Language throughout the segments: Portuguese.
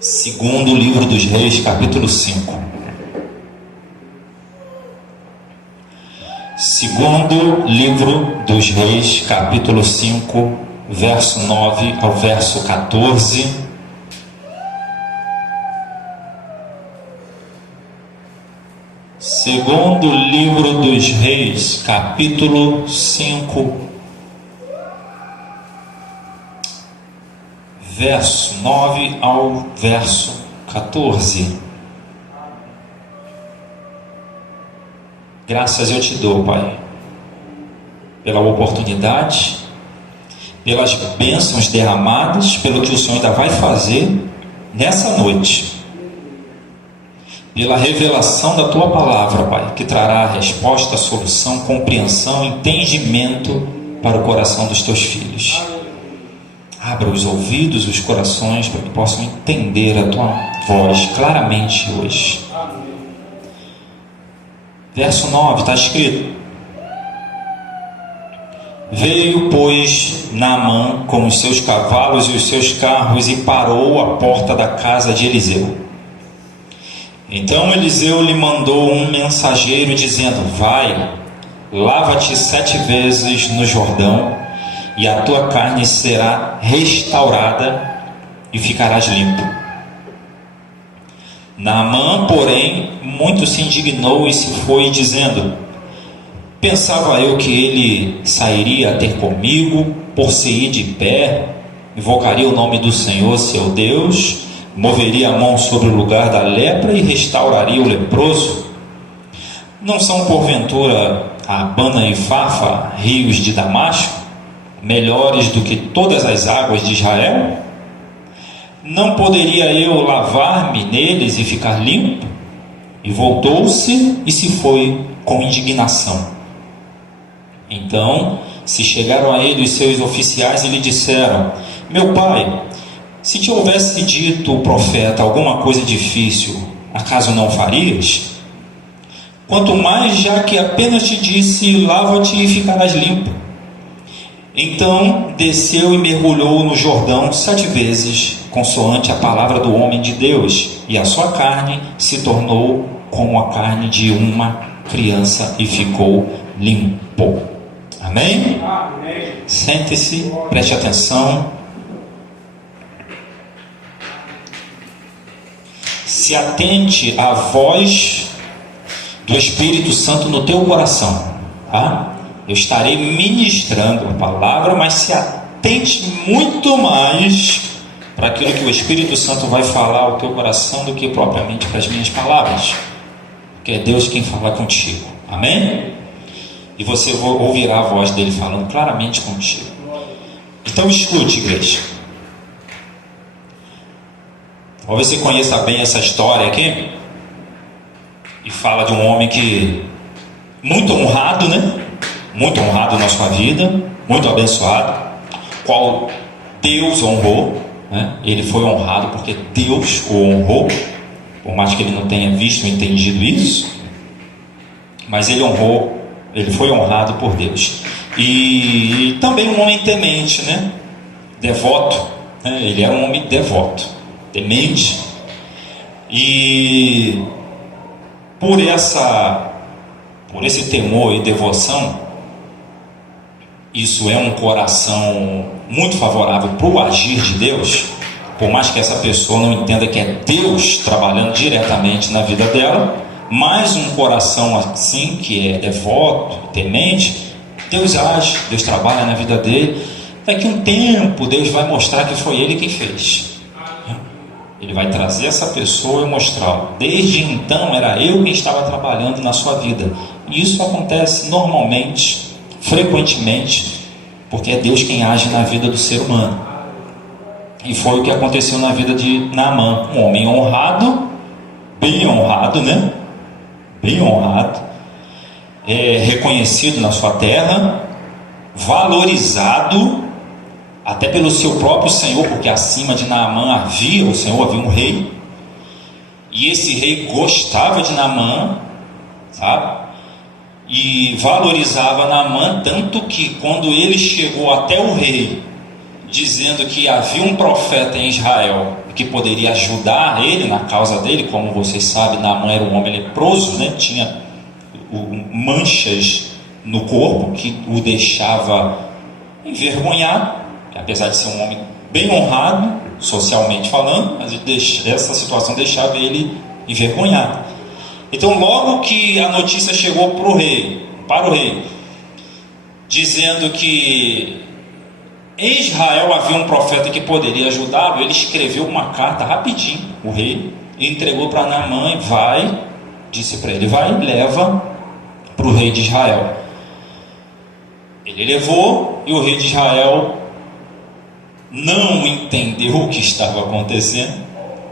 Segundo livro dos Reis, capítulo 5. Segundo livro dos Reis, capítulo 5, verso 9 ao verso 14. Segundo livro dos Reis, capítulo 5, verso 9 ao verso 14. Graças eu te dou, Pai, pela oportunidade, pelas bênçãos derramadas, pelo que o Senhor ainda vai fazer nessa noite, pela revelação da Tua palavra, Pai, que trará resposta, solução, compreensão, entendimento para o coração dos Teus filhos. Abra os ouvidos, os corações, para que possam entender a Tua voz claramente hoje. Verso 9, está escrito: Veio, pois, Naamã com os seus cavalos e os seus carros e parou à porta da casa de Eliseu. Então Eliseu lhe mandou um mensageiro dizendo: Vai, lava-te 7 vezes no Jordão, e a tua carne será restaurada e ficarás limpo. Naamã, porém, muito se indignou e se foi, dizendo: Pensava eu que ele sairia a ter comigo, por se ir de pé, invocaria o nome do Senhor seu Deus, moveria a mão sobre o lugar da lepra e restauraria o leproso. Não são porventura Abana e Fafa, rios de Damasco, melhores do que todas as águas de Israel? Não poderia eu lavar-me neles e ficar limpo? E voltou-se e se foi com indignação. Então se chegaram a ele os seus oficiais e lhe disseram: Meu pai, se te houvesse dito o profeta alguma coisa difícil, acaso não farias? Quanto mais já que apenas te disse: lava-te e ficarás limpo. Então desceu e mergulhou no Jordão 7 vezes, consoante a palavra do homem de Deus, e a sua carne se tornou como a carne de uma criança e ficou limpo. Amém? Amém. Sente-se, preste atenção. Se atente à voz do Espírito Santo no teu coração, tá? Eu estarei ministrando a palavra, mas se atente muito mais para aquilo que o Espírito Santo vai falar ao teu coração do que propriamente para as minhas palavras, porque é Deus quem fala contigo. Amém? E você ouvirá a voz dele falando claramente contigo. Então escute, igreja. Talvez você conheça bem essa história aqui, e fala de um homem que muito honrado, né? Muito honrado na sua vida, muito abençoado, qual Deus honrou, né? Ele foi honrado porque Deus o honrou, por mais que ele não tenha visto ou entendido isso, mas ele honrou, ele foi honrado por Deus. E também um homem temente, né? Devoto, né? Ele era um homem devoto, temente, e por esse temor e devoção, isso é um coração muito favorável para o agir de Deus, por mais que essa pessoa não entenda que é Deus trabalhando diretamente na vida dela, mas um coração assim, que é devoto, temente, Deus age, Deus trabalha na vida dele. Daqui a um tempo Deus vai mostrar que foi Ele quem fez. Ele vai trazer essa pessoa e mostrar: desde então era eu quem estava trabalhando na sua vida. E isso acontece normalmente, frequentemente, porque é Deus quem age na vida do ser humano. E foi o que aconteceu na vida de Naamã, um homem honrado, bem honrado, né? Bem honrado, reconhecido na sua terra, valorizado até pelo seu próprio Senhor, porque acima de Naamã havia um rei, e esse rei gostava de Naamã, sabe? e valorizava Naamã, tanto que quando ele chegou até o rei, dizendo que havia um profeta em Israel que poderia ajudar ele na causa dele, como vocês sabem, Naamã era um homem leproso, né? Tinha manchas no corpo que o deixava envergonhado, apesar de ser um homem bem honrado, socialmente falando, mas essa situação deixava ele envergonhado. Então, logo que a notícia chegou para o rei, dizendo que em Israel havia um profeta que poderia ajudá-lo, ele escreveu uma carta rapidinho, o rei, e entregou para Naamã, disse para ele, vai e leva para o rei de Israel. Ele levou, e o rei de Israel não entendeu o que estava acontecendo.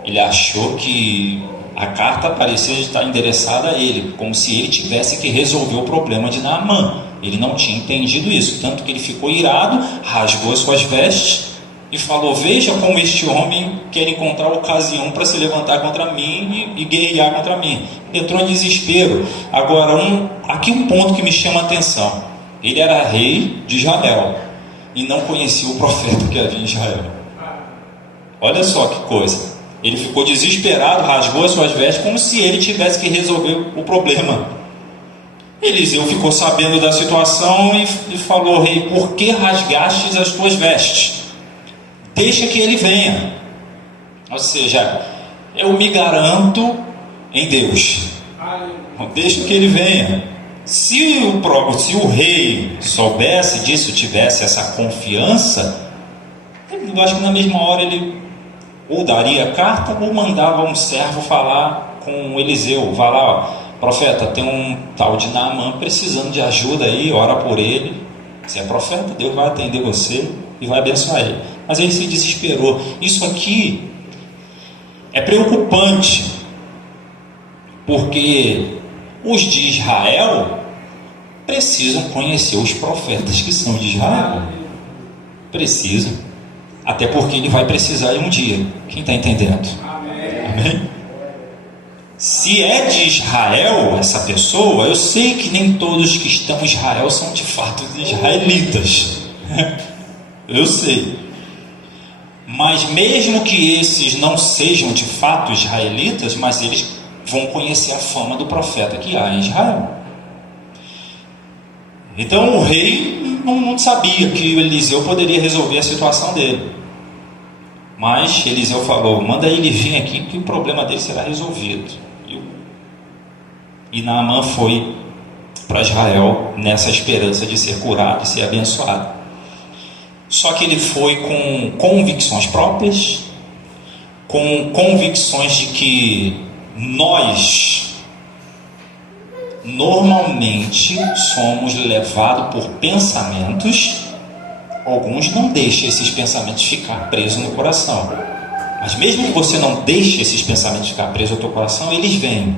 Ele achou que a carta parecia estar endereçada a ele, como se ele tivesse que resolver o problema de Naamã. Ele não tinha entendido isso, tanto que ele ficou irado, rasgou as suas vestes e falou, veja como este homem quer encontrar ocasião para se levantar contra mim e guerrear contra mim. Entrou em desespero. Agora, aqui um ponto que me chama a atenção. Ele era rei de Israel e não conhecia o profeta que havia em Israel. Olha só que coisa. Ele ficou desesperado, rasgou as suas vestes, como se ele tivesse que resolver o problema. Eliseu ficou sabendo da situação e falou, rei, por que rasgastes as tuas vestes? Deixa que ele venha. Ou seja, eu me garanto em Deus. Deixa que ele venha. Se o rei soubesse disso, tivesse essa confiança, eu acho que na mesma hora ele ou daria a carta ou mandava um servo falar com Eliseu. Vai lá, ó, profeta, tem um tal de Naamã precisando de ajuda aí, ora por ele. Se é profeta, Deus vai atender você e vai abençoar ele. Mas ele se desesperou. Isso aqui é preocupante, porque os de Israel precisam conhecer os profetas que são de Israel. Precisam. Até porque ele vai precisar em um dia. Quem está entendendo? Amém? Se é de Israel essa pessoa, eu sei que nem todos que estão em Israel são de fato israelitas. Eu sei. Mas mesmo que esses não sejam de fato israelitas, mas eles vão conhecer a fama do profeta que há em Israel. Então o rei não sabia que Eliseu poderia resolver a situação dele. Mas Eliseu falou, manda ele vir aqui que o problema dele será resolvido. E Naamã foi para Israel nessa esperança de ser curado e ser abençoado. Só que ele foi com convicções próprias, com convicções de que nós normalmente somos levados por pensamentos. Alguns não deixam esses pensamentos ficar presos no coração, mas mesmo que você não deixe esses pensamentos ficar presos no teu coração, eles vêm.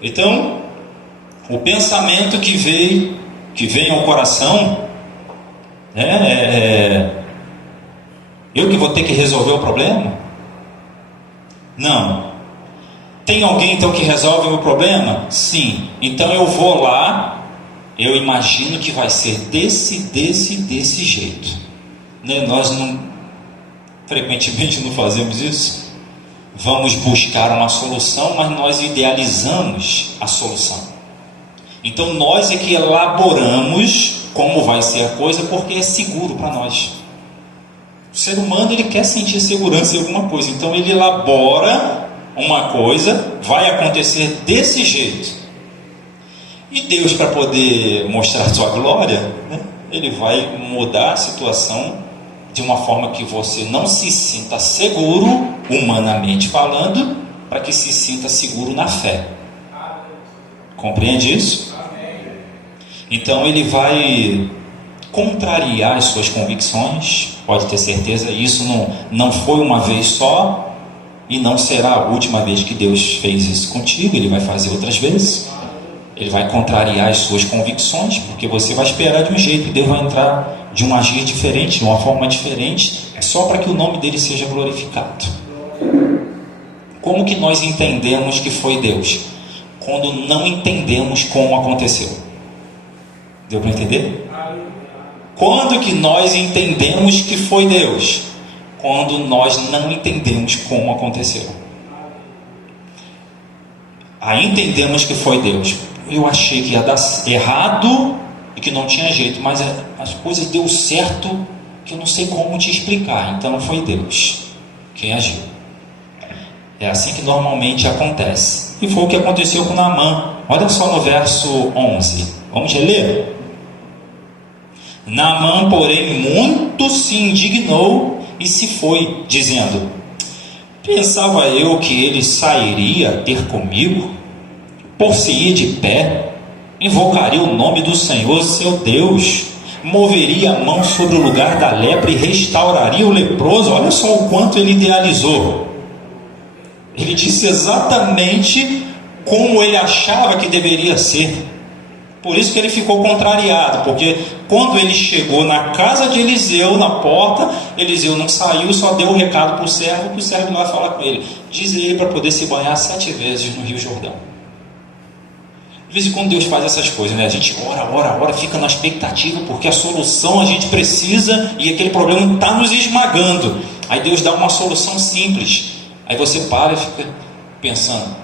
Então, o pensamento que vem ao coração eu que vou ter que resolver o problema? Não. Tem alguém então que resolve o meu problema? Sim. Então eu vou lá, eu imagino que vai ser desse jeito. Né? Nós frequentemente não fazemos isso. Vamos buscar uma solução, mas nós idealizamos a solução. Então nós é que elaboramos como vai ser a coisa, porque é seguro para nós. O ser humano, ele quer sentir segurança em alguma coisa, então ele elabora uma coisa, vai acontecer desse jeito. E Deus, para poder mostrar a sua glória, né, ele vai mudar a situação de uma forma que você não se sinta seguro, humanamente falando, para que se sinta seguro na fé. Compreende isso? Então ele vai contrariar as suas convicções, pode ter certeza. Isso não foi uma vez só e não será a última vez que Deus fez isso contigo. Ele vai fazer outras vezes. Ele vai contrariar as suas convicções, porque você vai esperar de um jeito e Deus vai entrar de um agir diferente, de uma forma diferente, só para que o nome dele seja glorificado. Como que nós entendemos que foi Deus? quando não entendemos como aconteceu. Deu para entender? Quando que nós entendemos que foi Deus? Quando nós não entendemos como aconteceu. Aí entendemos que foi Deus. Eu achei que ia dar errado e que não tinha jeito, mas as coisas deu certo, que eu não sei como te explicar. Então foi Deus quem agiu. É assim que normalmente acontece. E foi o que aconteceu com Naamã. Olha só no verso 11. Vamos reler? Naamã, porém, muito se indignou e se foi, dizendo: pensava eu que ele sairia ter comigo, por-se-ia de pé, invocaria o nome do Senhor seu Deus, moveria a mão sobre o lugar da lepra e restauraria o leproso. Olha só o quanto ele idealizou. Ele disse exatamente como ele achava que deveria ser. Por isso que ele ficou contrariado, porque quando ele chegou na casa de Eliseu, na porta, Eliseu não saiu, só deu o recado para o servo, que o servo vai falar com ele: diz ele para poder se banhar 7 vezes no Rio Jordão. De vez em quando Deus faz essas coisas, né? A gente ora, fica na expectativa, porque a solução a gente precisa e aquele problema está nos esmagando. Aí Deus dá uma solução simples. Aí você para e fica pensando: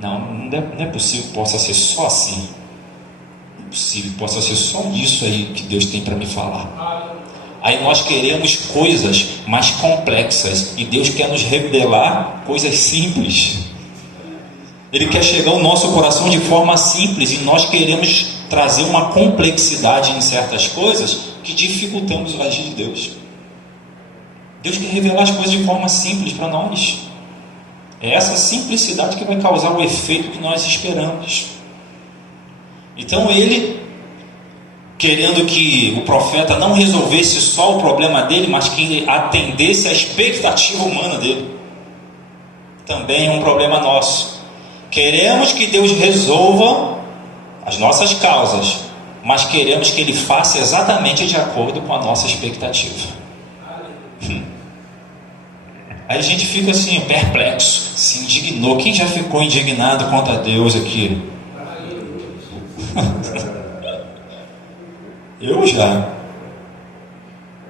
não é possível que possa ser só assim. Não é possível que possa ser só isso aí que Deus tem para me falar. Aí nós queremos coisas mais complexas e Deus quer nos revelar coisas simples. Ele quer chegar ao nosso coração de forma simples e nós queremos trazer uma complexidade em certas coisas que dificultamos o agir de Deus. Deus quer revelar as coisas de forma simples para nós. É essa simplicidade que vai causar o efeito que nós esperamos. Então ele, querendo que o profeta não resolvesse só o problema dele, mas que atendesse à expectativa humana dele, também é um problema nosso. Queremos que Deus resolva as nossas causas, mas queremos que Ele faça exatamente de acordo com a nossa expectativa. Aí a gente fica assim, perplexo, se indignou. Quem já ficou indignado contra Deus aqui? Eu já.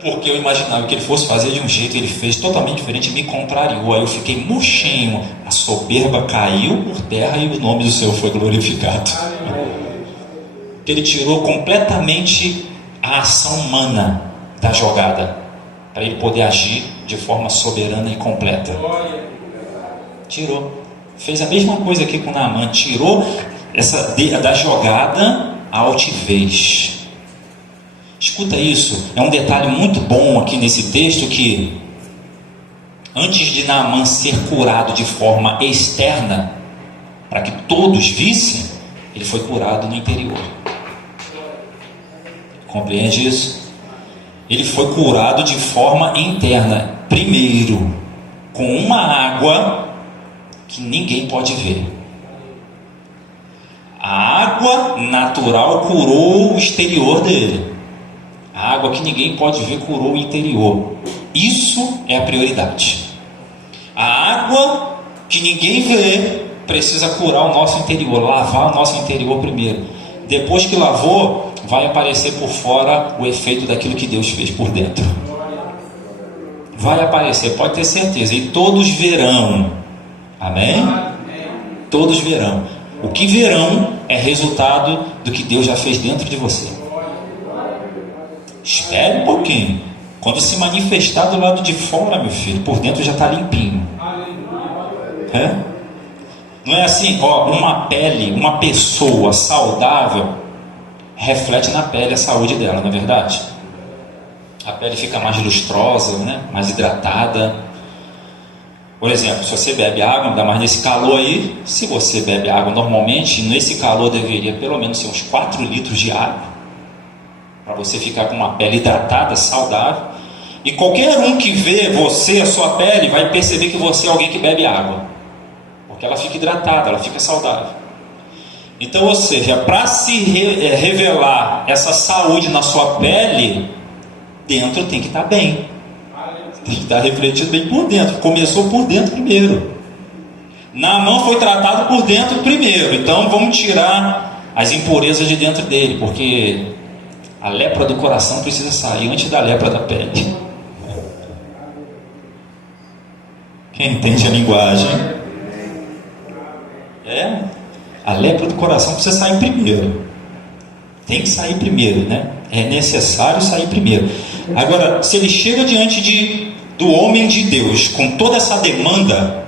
Porque eu imaginava que Ele fosse fazer de um jeito, Ele fez totalmente diferente, me contrariou. Aí eu fiquei murchinho, a soberba caiu por terra e o nome do Senhor foi glorificado. Ele tirou completamente a ação humana da jogada, para Ele poder agir de forma soberana e completa. Tirou. Fez a mesma coisa aqui com Naamã. Tirou da jogada a altivez. Escuta isso, é um detalhe muito bom aqui nesse texto, que antes de Naamã ser curado de forma externa, para que todos vissem, ele foi curado no interior. Compreende isso? Ele foi curado de forma interna, primeiro, com uma água que ninguém pode ver. A água natural curou o exterior dele. A água que ninguém pode ver curou o interior. Isso é a prioridade. A água que ninguém vê precisa curar o nosso interior, lavar o nosso interior primeiro. Depois que lavou, vai aparecer por fora o efeito daquilo que Deus fez por dentro. Vai aparecer, pode ter certeza. E todos verão. Amém? Todos verão. O que verão é resultado do que Deus já fez dentro de você. Espere um pouquinho. Quando se manifestar do lado de fora, meu filho, por dentro já está limpinho. É? Não é assim, ó, uma pele, uma pessoa saudável reflete na pele a saúde dela, não é verdade? A pele fica mais lustrosa, né? Mais hidratada. Por exemplo, se você bebe água, ainda mais nesse calor aí, se você bebe água normalmente, nesse calor deveria pelo menos ser uns 4 litros de água, para você ficar com uma pele hidratada, saudável. E qualquer um que vê você, a sua pele, vai perceber que você é alguém que bebe água, porque ela fica hidratada, ela fica saudável. Então, ou seja, para se revelar essa saúde na sua pele, dentro tem que estar bem, tem que estar refletido bem por dentro. Começou por dentro primeiro. Naamã foi tratado por dentro primeiro, então vamos tirar as impurezas de dentro dele, porque a lepra do coração precisa sair antes da lepra da pele. Quem entende a linguagem? A lepra do coração precisa sair primeiro. Tem que sair primeiro, né? É necessário sair primeiro. Agora, se ele chega diante do homem de Deus com toda essa demanda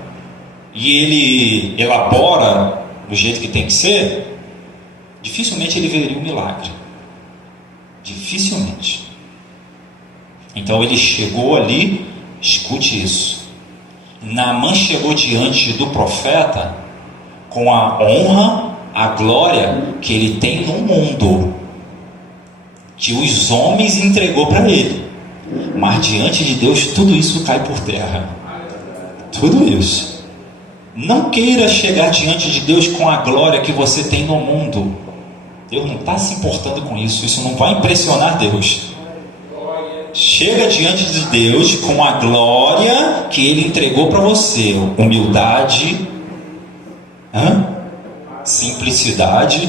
e ele elabora do jeito que tem que ser, dificilmente ele veria um milagre. Dificilmente. Então ele chegou ali, escute isso. Naamã chegou diante do profeta com a honra, a glória que ele tem no mundo, que os homens entregou para ele. Mas diante de Deus tudo isso cai por terra. Tudo isso. Não queira chegar diante de Deus com a glória que você tem no mundo. Deus não está se importando com isso. Isso não vai impressionar Deus. Chega diante de Deus com a glória que Ele entregou para você. Humildade, simplicidade.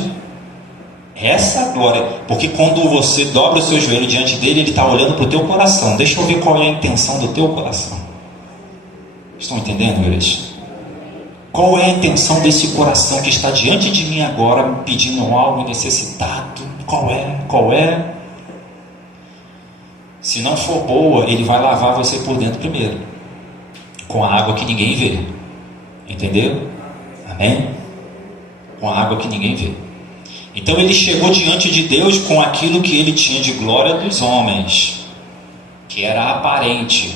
Essa glória. Porque quando você dobra o seu joelho diante dele, Ele está olhando para o teu coração. Deixa eu ver qual é a intenção do teu coração. Estão entendendo, igreja? Qual é a intenção desse coração que está diante de mim agora, pedindo algo, necessitado? Qual é? Se não for boa, ele vai lavar você por dentro primeiro, com a água que ninguém vê. Entendeu? Amém? Com a água que ninguém vê. Então ele chegou diante de Deus com aquilo que ele tinha de glória dos homens, que era aparente.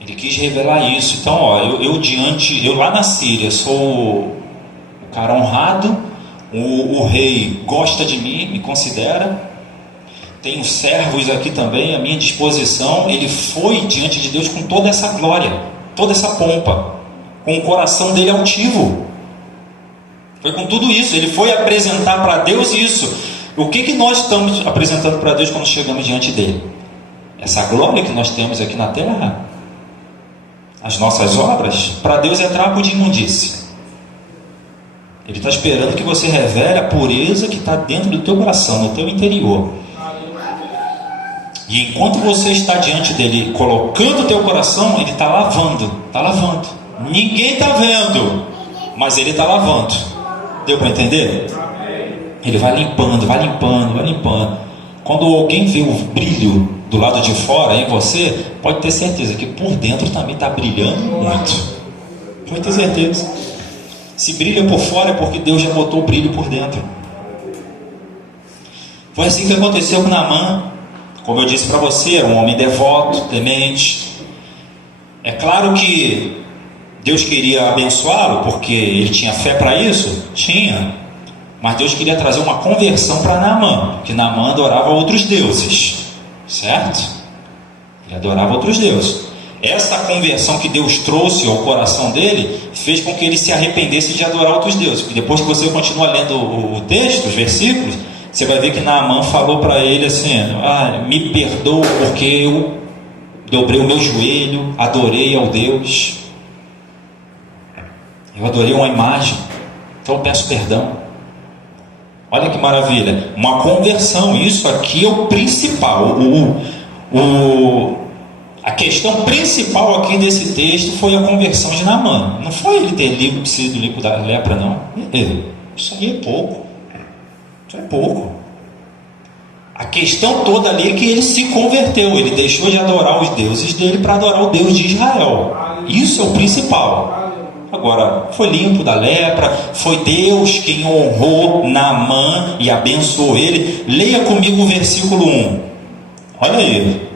Ele quis revelar isso. Então, eu lá na Síria sou o cara honrado, o rei gosta de mim, me considera. Tenho servos aqui também à minha disposição. Ele foi diante de Deus com toda essa glória, toda essa pompa, com o coração dele altivo. Foi com tudo isso. Ele foi apresentar para Deus isso. O que nós estamos apresentando para Deus quando chegamos diante dele? Essa glória que nós temos aqui na terra. As nossas obras, para Deus é trapo de imundície. Ele está esperando que você revele a pureza que está dentro do teu coração, no teu interior. E enquanto você está diante dele, colocando o teu coração, ele está lavando. Ninguém está vendo, mas ele está lavando. Deu para entender? Ele vai limpando. Quando alguém vê o brilho do lado de fora em você, pode ter certeza que por dentro também está brilhando muito. Pode ter certeza. Se brilha por fora é porque Deus já botou o brilho por dentro. Foi assim que aconteceu com Naamã. Como eu disse para você, era um homem devoto, temente. É claro que Deus queria abençoá-lo, porque ele tinha fé para isso? Tinha. Mas Deus queria trazer uma conversão para Naamã, porque Naamã adorava outros deuses. Certo? Ele adorava outros deuses. Essa conversão que Deus trouxe ao coração dele fez com que ele se arrependesse de adorar outros deuses. Porque depois que você continua lendo o texto, os versículos, você vai ver que Naamã falou para ele assim: me perdoa porque eu dobrei o meu joelho, adorei ao Deus, eu adorei uma imagem, então eu peço perdão. Olha que maravilha, uma conversão. Isso aqui é o principal. A questão principal aqui desse texto foi a conversão de Naamã. Não foi ele ter sido limpo da lepra, não. Isso aí é pouco. Isso é pouco. A questão toda ali é que ele se converteu. Ele deixou de adorar os deuses dele para adorar o Deus de Israel. Isso é o principal. Agora, foi limpo da lepra, foi Deus quem honrou Naamã e abençoou ele. Leia comigo o versículo 1. Olha aí.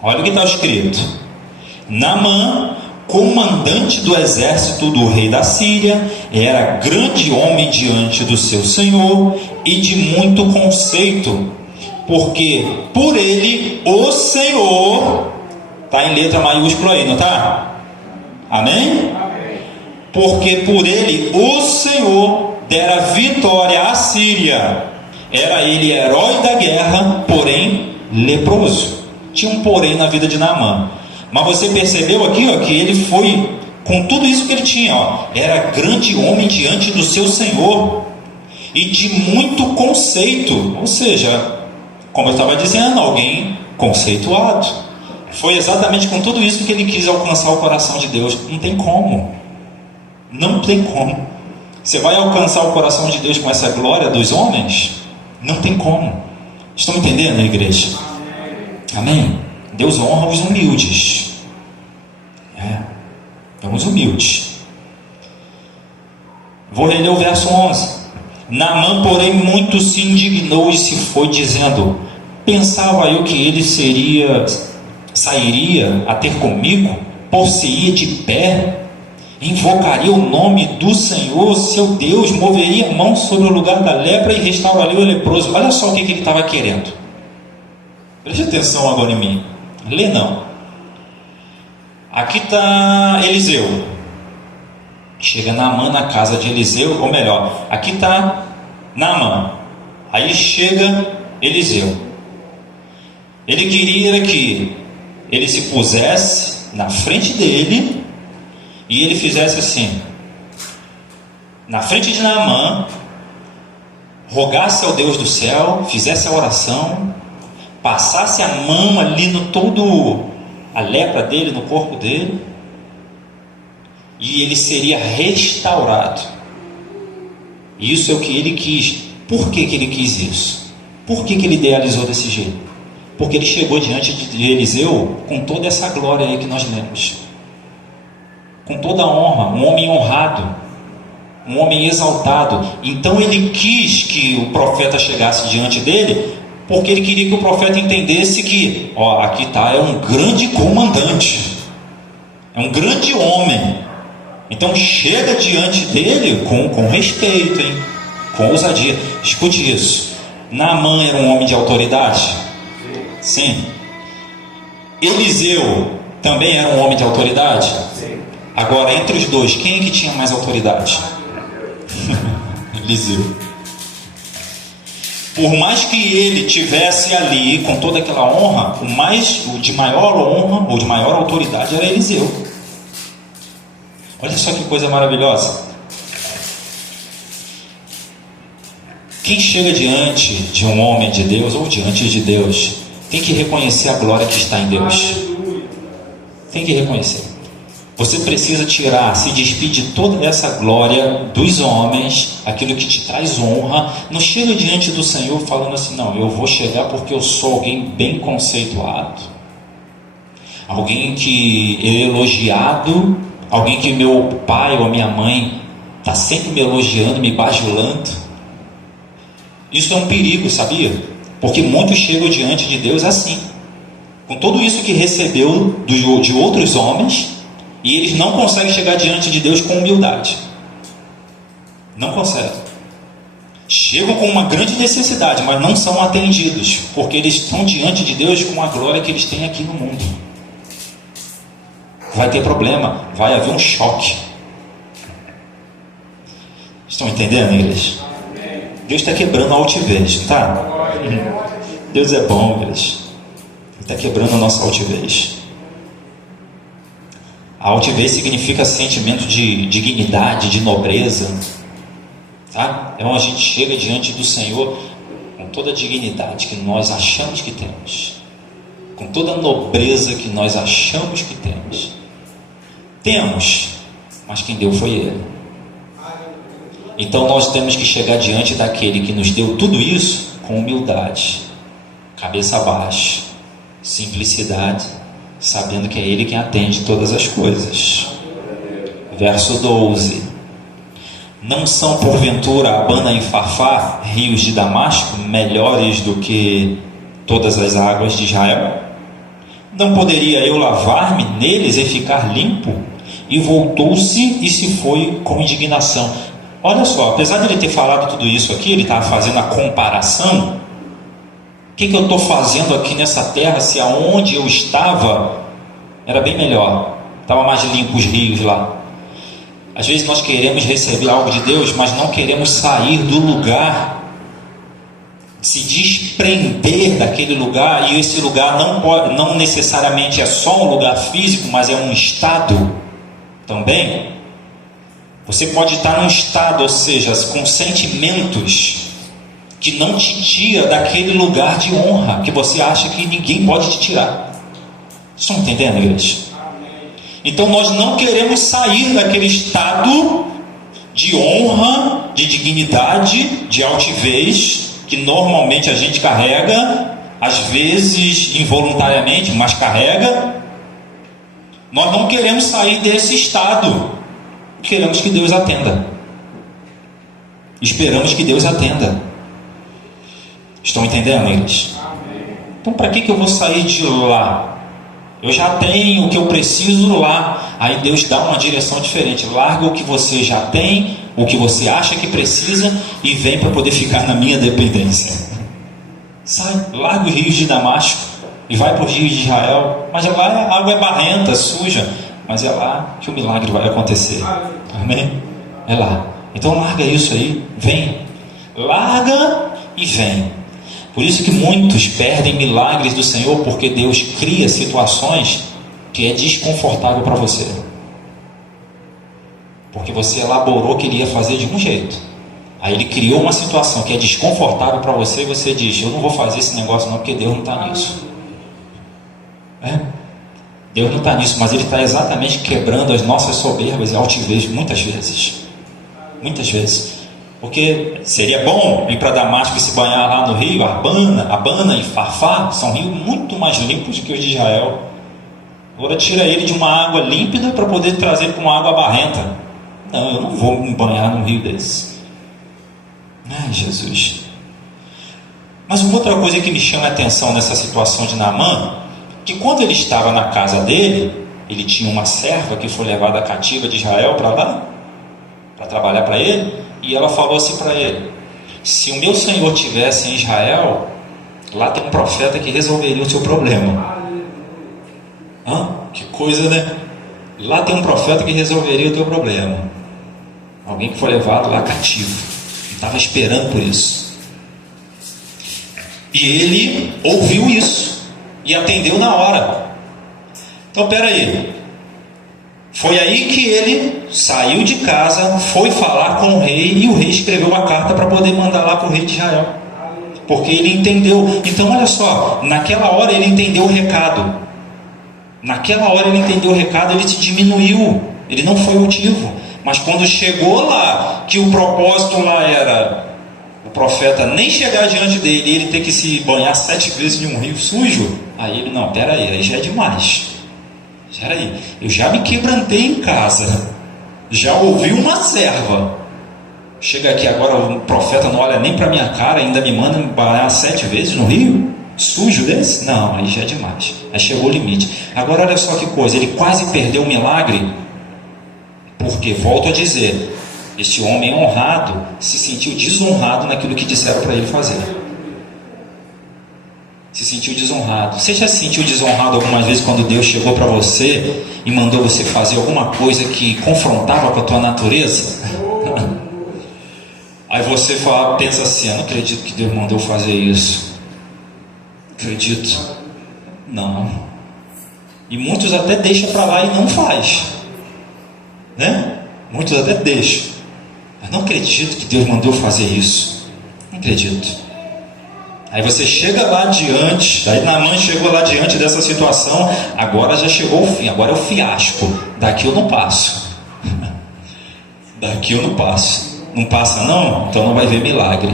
Olha o que está escrito. Naamã, comandante do exército do rei da Síria, era grande homem diante do seu senhor e de muito conceito, porque por ele o Senhor, está em letra maiúscula aí, não está? Amém? Porque por ele o Senhor dera vitória à Síria. Era ele herói da guerra, porém leproso. Tinha um porém na vida de Naamã. Mas você percebeu aqui, ó, que ele foi com tudo isso que ele tinha, ó, era grande homem diante do seu Senhor e de muito conceito, ou seja, como eu estava dizendo, alguém conceituado. Foi exatamente com tudo isso que ele quis alcançar o coração de Deus. Não tem como. Não tem como. Você vai alcançar o coração de Deus com essa glória dos homens? Não tem como. Estão entendendo, igreja? Amém? Deus honra os humildes. Os humildes. Vou reler o verso 11. Naamã, porém, muito se indignou e se foi, dizendo: pensava eu que ele sairia a ter comigo, por-se-ia de pé, invocaria o nome do Senhor, seu Deus, moveria a mão sobre o lugar da lepra e restauraria o leproso. Olha só o que ele estava querendo. Preste atenção agora em mim. Lê não. Aqui está Eliseu. Chega Naamã na casa de Eliseu, ou melhor, aqui está Naamã. Aí chega Eliseu. Ele queria que ele se pusesse na frente dele e ele fizesse assim, na frente de Naamã, rogasse ao Deus do céu, fizesse a oração, passasse a mão ali no todo a lepra dele, no corpo dele, e ele seria restaurado. Isso é o que ele quis. Por que ele quis isso? Por que ele idealizou desse jeito? Porque ele chegou diante de Eliseu com toda essa glória aí que nós lemos, com toda a honra, um homem honrado, um homem exaltado. Então ele quis que o profeta chegasse diante dele, porque ele queria que o profeta entendesse que, ó, aqui está, é um grande comandante, é um grande homem. Então chega diante dele com respeito, hein? Com ousadia. Escute isso. Naamã era um homem de autoridade? Sim. Eliseu também era um homem de autoridade? Sim. Agora, entre os dois, quem é que tinha mais autoridade? Eliseu. Por mais que ele tivesse ali com toda aquela honra, o de maior honra, ou de maior autoridade, era Eliseu. Olha só que coisa maravilhosa. Quem chega diante de um homem de Deus, ou diante de Deus, tem que reconhecer a glória que está em Deus. Tem que reconhecer. Você precisa tirar, se despir de toda essa glória dos homens, aquilo que te traz honra. Não chega diante do Senhor falando assim, não, eu vou chegar porque eu sou alguém bem conceituado, alguém que é elogiado, alguém que meu pai ou minha mãe está sempre me elogiando, me bajulando. Isso é um perigo, sabia? Porque muitos chegam diante de Deus assim, com tudo isso que recebeu de outros homens, e eles não conseguem chegar diante de Deus com humildade. Não conseguem. Chegam com uma grande necessidade, mas não são atendidos, porque eles estão diante de Deus com a glória que eles têm aqui no mundo. Vai ter problema, vai haver um choque. Estão entendendo, igreja? Deus está quebrando a altivez, tá? Deus é bom, igreja. Ele está quebrando a nossa altivez. A altivez significa sentimento de dignidade, de nobreza, tá? Então a gente chega diante do Senhor com toda a dignidade que nós achamos que temos, com toda a nobreza que nós achamos que temos, mas quem deu foi Ele. Então nós temos que chegar diante daquele que nos deu tudo isso com humildade, cabeça baixa, simplicidade, sabendo que é Ele quem atende todas as coisas. Verso 12. Não são porventura Abana e Farfá, rios de Damasco, melhores do que todas as águas de Israel? Não poderia eu lavar-me neles e ficar limpo? E voltou-se e se foi com indignação. Olha só, apesar de ele ter falado tudo isso aqui, ele estava fazendo a comparação. O que eu estou fazendo aqui nessa terra, se aonde eu estava era bem melhor, estava mais limpo os rios lá. Às vezes nós queremos receber algo de Deus, mas não queremos sair do lugar se desprender daquele lugar, e esse lugar não necessariamente é só um lugar físico, mas é um estado também. Você pode estar num estado, ou seja, com sentimentos que não te tira daquele lugar de honra que você acha que ninguém pode te tirar. Vocês estão entendendo, igreja? Então nós não queremos sair daquele estado de honra, de dignidade, de altivez que normalmente a gente carrega, às vezes involuntariamente, mas carrega. Nós não queremos sair desse estado. Queremos que Deus atenda. Esperamos que Deus atenda. Estão entendendo, eles? Então para que eu vou sair de lá? Eu já tenho o que eu preciso lá. Aí Deus dá uma direção diferente. Larga o que você já tem, o que você acha que precisa, e vem para poder ficar na minha dependência. Sai, larga os rios de Damasco e vai para os rios de Israel. Mas lá a água é barrenta, suja. Mas é lá que o milagre vai acontecer. Amém? É lá. Então larga isso aí, vem. Larga e vem. Por isso que muitos perdem milagres do Senhor, porque Deus cria situações que é desconfortável para você. Porque você elaborou que ele ia fazer de um jeito. Aí ele criou uma situação que é desconfortável para você, e você diz: eu não vou fazer esse negócio não, porque Deus não está nisso. Deus não está nisso, mas Ele está exatamente quebrando as nossas soberbas e altivez muitas vezes. Muitas vezes. Porque seria bom ir para Damasco e se banhar lá no rio, Abana e Farfá, são rios muito mais limpos que os de Israel. Agora tira ele de uma água límpida para poder trazer para uma água barrenta. Não, eu não vou me banhar num rio desse. Ai, Jesus. Mas uma outra coisa que me chama a atenção nessa situação de Naamã, que quando ele estava na casa dele, ele tinha uma serva que foi levada cativa de Israel para lá, para trabalhar para ele, e ela falou assim para ele: se o meu Senhor estivesse em Israel, lá tem um profeta que resolveria o seu problema. Que coisa, né? Lá tem um profeta que resolveria o teu problema. Alguém que foi levado lá cativo, estava esperando por isso. E ele ouviu isso e atendeu na hora. Então peraí, foi aí que ele saiu de casa, foi falar com o rei, e o rei escreveu uma carta para poder mandar lá para o rei de Israel, porque ele entendeu. Então olha só, naquela hora ele entendeu o recado. Naquela hora ele entendeu o recado, ele se diminuiu, ele não foi altivo. Mas quando chegou lá, que o propósito lá era o profeta nem chegar diante dele e ele ter que se banhar 7 vezes em um rio sujo, aí ele: não, peraí, aí já é demais. Peraí, eu já me quebrantei em casa, já ouvi uma serva, chega aqui agora o profeta não olha nem para minha cara, ainda me manda me banhar 7 vezes no rio sujo desse? Não, aí já é demais, aí chegou o limite. Agora olha só que coisa, ele quase perdeu o milagre, porque, volto a dizer, esse homem honrado se sentiu desonrado naquilo que disseram para ele fazer. Se sentiu desonrado. Você já se sentiu desonrado algumas vezes quando Deus chegou para você e mandou você fazer alguma coisa que confrontava com a tua natureza? Aí você pensa assim: eu não acredito que Deus mandou fazer isso. Acredito. Não. E muitos até deixam para lá e não faz, né? Muitos até deixam. Eu não acredito que Deus mandou fazer isso. Não acredito. Aí você chega lá diante, aí Naamã chegou lá diante dessa situação, agora já chegou o fim, agora é o fiasco. Daqui eu não passo. Daqui eu não passo. Não passa não? Então não vai ver milagre.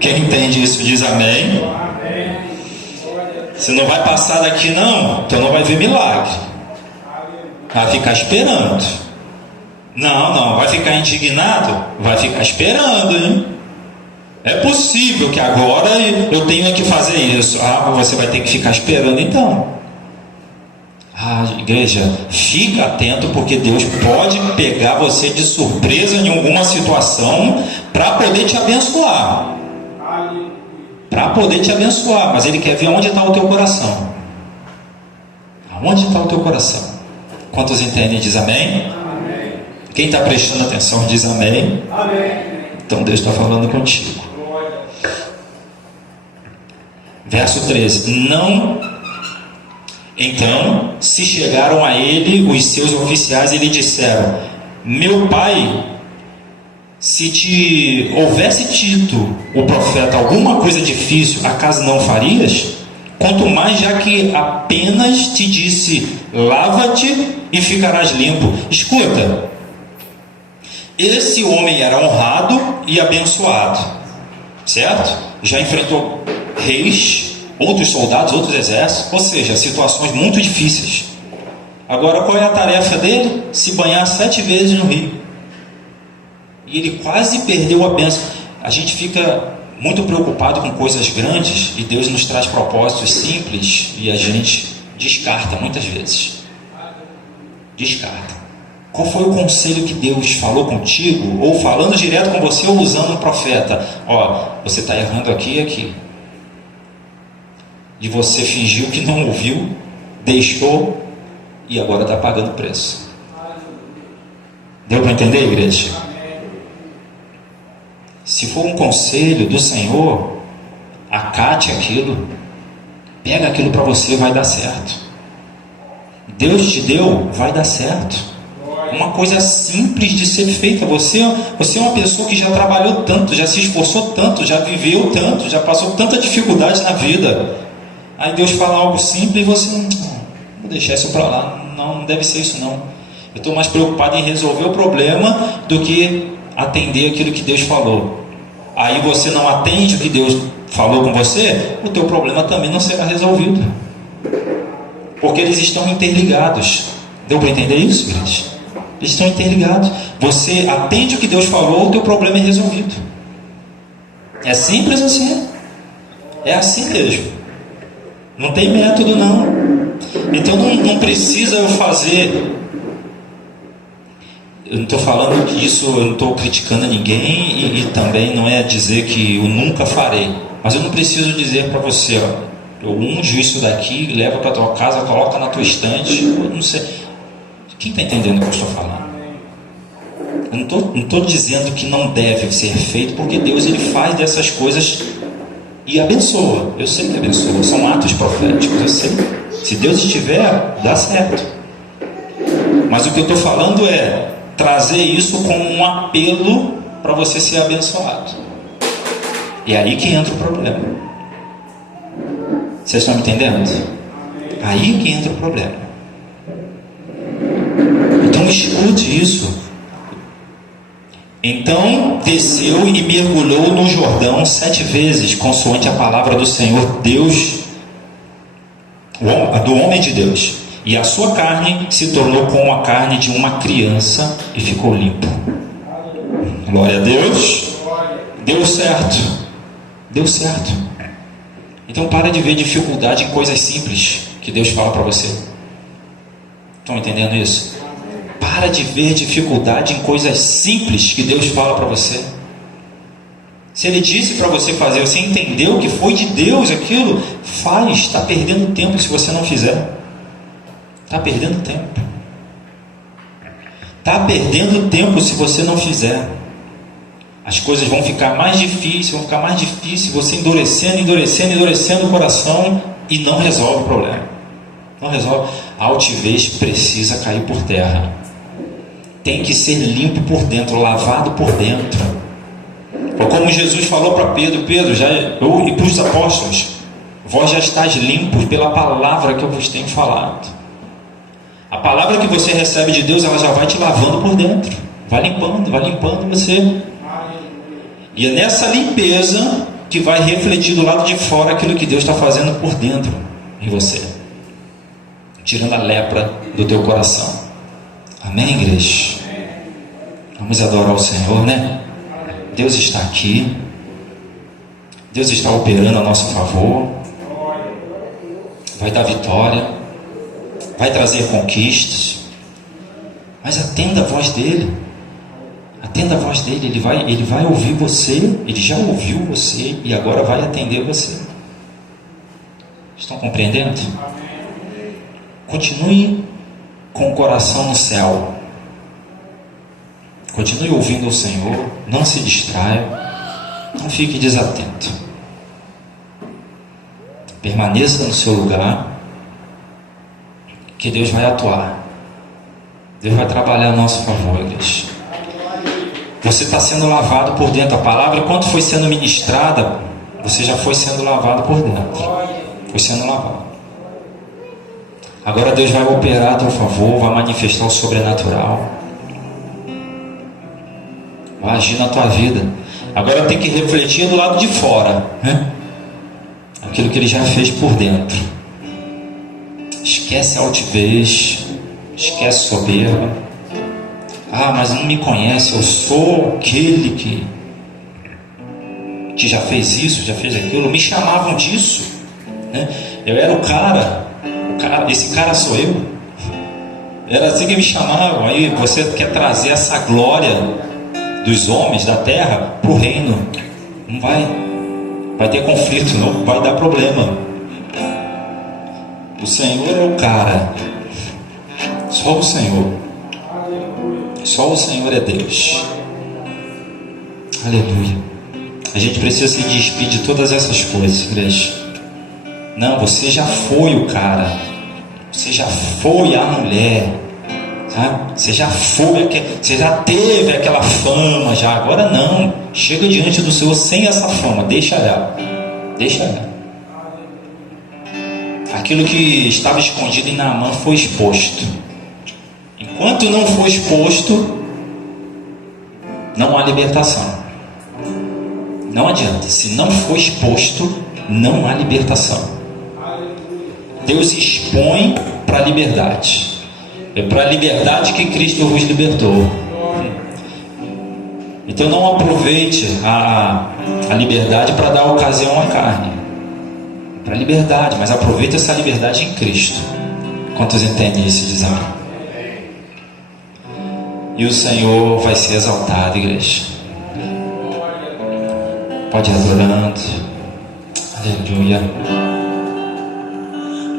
Quem entende isso diz amém. Você não vai passar daqui não? Então não vai ver milagre. Vai ficar esperando. Não, vai ficar indignado? Vai ficar esperando, hein? É possível que agora eu tenha que fazer isso. Você vai ter que ficar esperando então. Igreja, fica atento, porque Deus pode pegar você de surpresa em alguma situação para poder te abençoar. Para poder te abençoar, mas Ele quer ver onde está o teu coração. Aonde está o teu coração? Quantos entendem? Diz amém? Amém. Quem está prestando atenção diz amém. Amém. Então Deus está falando contigo. Verso 13: Não. Então se chegaram a ele os seus oficiais e lhe disseram: meu pai, se te houvesse dito o profeta alguma coisa difícil, acaso não farias? Quanto mais já que apenas te disse: lava-te e ficarás limpo. Escuta, esse homem era honrado e abençoado, certo? Já enfrentou reis, outros soldados, outros exércitos, ou seja, situações muito difíceis. Agora, qual é a tarefa dele? Se banhar 7 vezes no rio. E ele quase perdeu a bênção. A gente fica muito preocupado com coisas grandes e Deus nos traz propósitos simples e a gente descarta muitas vezes. Descarta. Qual foi o conselho que Deus falou contigo, ou falando direto com você, ou usando um profeta? Ó, você está errando aqui e aqui. E você fingiu que não ouviu, deixou e agora está pagando preço. Deu para entender, igreja? Se for um conselho do Senhor, acate aquilo, pega aquilo para você, vai dar certo. Deus te deu, vai dar certo. Uma coisa simples de ser feita. Você é uma pessoa que já trabalhou tanto, já se esforçou tanto, já viveu tanto, já passou tanta dificuldade na vida. Aí Deus fala algo simples e você vou deixar isso para lá. Não deve ser isso não. Eu estou mais preocupado em resolver o problema do que atender aquilo que Deus falou. Aí você não atende o que Deus falou com você, o teu problema também não será resolvido. Porque eles estão interligados. Deu para entender isso, gente? Eles estão interligados. Você atende o que Deus falou, o teu problema é resolvido. É simples assim. É assim mesmo. Não tem método não. Então não precisa eu fazer. Eu não estou falando que isso, eu não estou criticando ninguém e também não é dizer que eu nunca farei. Mas eu não preciso dizer para você, ó, eu unjo isso daqui, leva para tua casa, coloca na tua estante. Eu não sei. Quem está entendendo o que eu estou falando? Eu não estou dizendo que não deve ser feito, porque Deus ele faz dessas coisas e abençoa. Eu sei que abençoa, são atos proféticos, eu sei. Se Deus estiver, dá certo. Mas o que eu estou falando é trazer isso como um apelo para você ser abençoado. E é aí que entra o problema. Vocês estão me entendendo? Aí que entra o problema. Então escute isso. Então desceu e mergulhou no Jordão 7 vezes, consoante a palavra do Senhor Deus, do homem de Deus. E a sua carne se tornou como a carne de uma criança e ficou limpo. Glória a Deus. Deu certo. Deu certo. Então para de ver dificuldade em coisas simples que Deus fala para você. Estão entendendo isso? Para de ver dificuldade em coisas simples que Deus fala para você. Se Ele disse para você fazer, você entendeu que foi de Deus aquilo, faz. Está perdendo tempo se você não fizer. Está perdendo tempo. Está perdendo tempo se você não fizer. As coisas vão ficar mais difíceis, você endurecendo o coração e não resolve o problema. Não resolve. A altivez precisa cair por terra. Tem que ser limpo por dentro, lavado por dentro. Foi como Jesus falou para Pedro, e para os apóstolos: vós já estáis limpos pela palavra que eu vos tenho falado. A palavra que você recebe de Deus, ela já vai te lavando por dentro, vai limpando você. E é nessa limpeza que vai refletir do lado de fora aquilo que Deus está fazendo por dentro em você, tirando a lepra do teu coração. Amém, igreja? Vamos adorar o Senhor, né? Deus está aqui, Deus está operando a nosso favor, vai dar vitória, vai trazer conquistas, mas atenda a voz dele. Atenda a voz dele. Ele vai ouvir você. Ele já ouviu você e agora vai atender você. Estão compreendendo? Continue com o coração no céu. Continue ouvindo o Senhor. Não se distraia. Não fique desatento. Permaneça no seu lugar, que Deus vai atuar. Deus vai trabalhar a nosso favor, igreja. Você está sendo lavado por dentro. A palavra, enquanto foi sendo ministrada, você já foi sendo lavado por dentro. Foi sendo lavado. Agora Deus vai operar a teu favor, vai manifestar o sobrenatural, vai agir na tua vida. Agora tem que refletir do lado de fora, né? Aquilo que Ele já fez por dentro. Esquece a altivez, esquece soberba. Ah, mas não me conhece, eu sou aquele que já fez isso, já fez aquilo. Me chamavam disso, né? Eu era o cara, esse cara sou eu. Era assim que me chamavam. Aí você quer trazer essa glória dos homens da terra para o reino. Não vai ter conflito, não vai dar problema. O Senhor é o cara. Só o Senhor. Só o Senhor é Deus. Aleluia. A gente precisa se despedir de todas essas coisas, igreja. Não, você já foi o cara. Você já foi a mulher. Sabe? Você já foi, você já teve aquela fama já. Agora não. Chega diante do Senhor sem essa fama. Deixa ela. Deixa ela. Aquilo que estava escondido em Naamã foi exposto. Enquanto não for exposto, não há libertação. Não adianta. Se não for exposto, não há libertação. Deus expõe para a liberdade. É para a liberdade que Cristo vos libertou. Então não aproveite a liberdade para dar ocasião à carne. Para a liberdade, mas aproveite essa liberdade em Cristo. Quantos entendem isso? Diz amém. E o Senhor vai ser exaltado, igreja. Pode ir adorando. Aleluia.